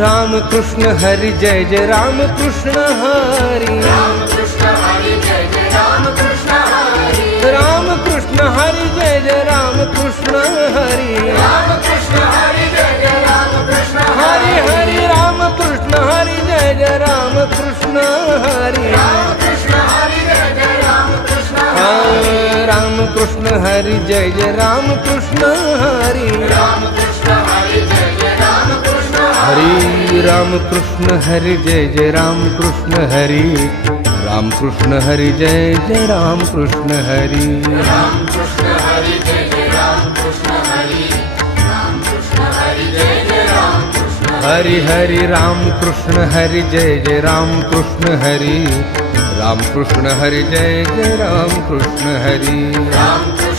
Ram Krishna Hari Jai Jai Ram Krishna Hari Ram Krishna Hari Jai Jai Ram Krishna Hari Ram Krishna Hari Jai Jai Ram Krishna Hari Ram Krishna Hari Jai Jai Ram Krishna Hari Hari Ram Krishna Hari Jai Jai Ram Krishna Hari Ram Krishna Hari Jai Jai Ram Krishna Ram Krishna Hari Jai Jai Ram Krishna Hari Ram Krishna Hari Jai Jai Ram Krishna Hari Ram Krishna Hari Jai Jai Ram Krishna Hari Ram Krishna Hari Jai Jai Ram Krishna Hari Ram Krishna Hari Jai Jai Ram Krishna Hari Ram Krishna Hari Jai Jai Ram Krishna Hari Hari Ram Krishna Hari Jai Jai Ram Krishna Hari Ram Krishna Hari Jai Jai Ram Krishna Hari Ram